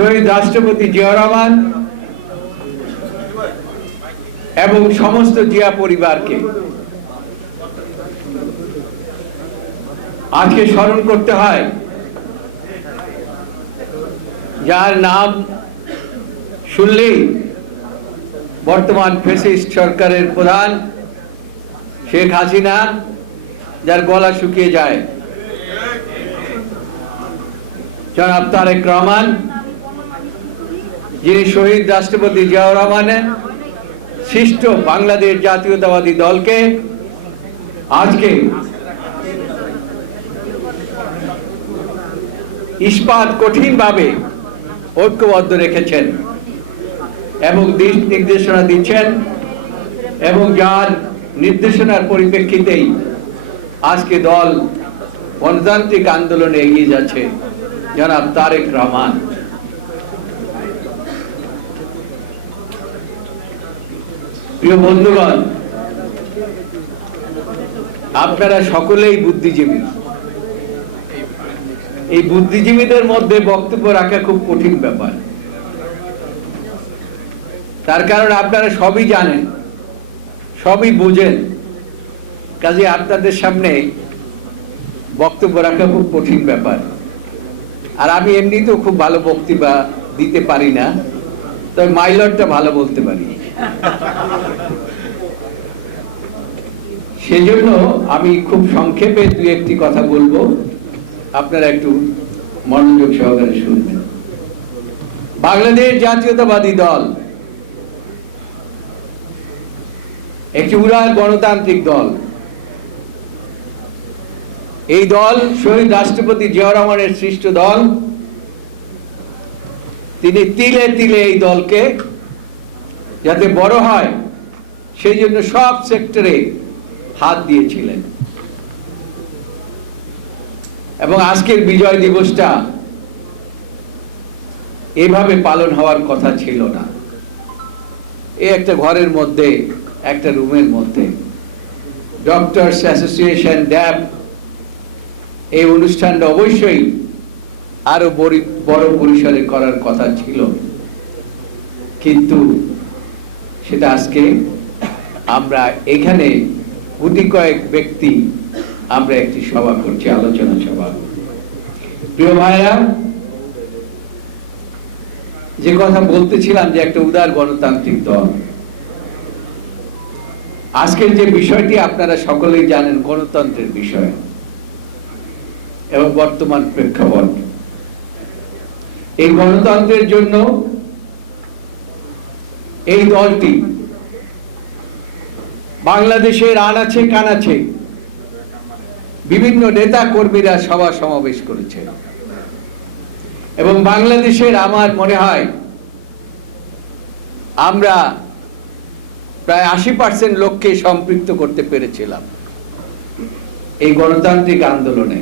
শহীদ রাষ্ট্রপতি জিয়া রহমান এবং সমস্ত জিয়া পরিবারকে আজকে স্মরণ করতে হয়, যার নাম শুনলেই বর্তমান ফ্যাসিস্ট সরকারের প্রধান শেখ হাসিনা যার গলা শুকিয়ে যায়, জনাব তারেক রহমান, যিনি শহীদ রাষ্ট্রপতি জিয়াউর রহমানের সৃষ্ট বাংলাদেশ জাতীয়তাবাদী দলকে আজকে ইস্পাত কঠিনভাবে ঐক্যবদ্ধ রেখেছেন এবং দিক নির্দেশনা দিচ্ছেন, এবং যার নির্দেশনার পরিপ্রেক্ষিতেই আজকে দল গণতান্ত্রিক আন্দোলনে এগিয়ে যাচ্ছে জনাব তারেক রহমান। প্রিয় বন্ধুগণ, আপনারা সকলেই বুদ্ধিজীবী। এই বুদ্ধিজীবীদের মধ্যে বক্তব্য রাখা খুব কঠিন ব্যাপার, তার কারণ আপনারা সবই জানেন, সবই বোঝেন, কাজে আপনাদের সামনে বক্তব্য রাখা খুব কঠিন ব্যাপার। আর আমি এমনিতেও খুব ভালো বক্তৃতা দিতে পারি না, তবে মাইলরটা ভালো বলতে পারি। সেজন্য আমি খুব সংক্ষেপে দুই একটি কথা বলবো, আপনারা একটু মনোযোগ সহকারে শুনবেন। বাংলাদেশ জাতীয়তাবাদী দল একটি উদার গণতান্ত্রিক দল। এই দল শহীদ রাষ্ট্রপতি জিয়া রহমানের সৃষ্ট দল। তিনি তিলে তিলে এই দলকে যাতে বড় হয় সেই জন্য সব সেক্টরে হাত দিয়েছিলেন, এবং আজকের বিজয় দিবসটা এভাবে পালন হওয়ার কথা ছিল না। এই একটা ঘরের মধ্যে, একটা রুমের মধ্যে ডক্টরস অ্যাসোসিয়েশন ড্যাব এই অনুষ্ঠানটা অবশ্যই আরো বড় পরিসরে করার কথা ছিল, কিন্তু সেটা আজকে আমরা এখানে গুটি কয়েক ব্যক্তি আমরা একটি সভা করছি, আলোচনা সভা। প্রিয় ভাইরা, যে কথা বলতেছিলাম যে একটা উদার গণতান্ত্রিক দল, আজকের যে বিষয়টি আপনারা সকলেই জানেন, গণতন্ত্রের বিষয় এবং বর্তমান প্রেক্ষাপট। এই গণতন্ত্রের জন্য এই দলটি বাংলাদেশের আনাচে কানাচে বিভিন্ন নেতা কর্মীরা সভা সমাবেশ করেছে, এবং বাংলাদেশের আমার মনে হয় আমরা প্রায় 80% লোককে সম্পৃক্ত করতে পেরেছিলাম এই গণতান্ত্রিক আন্দোলনে।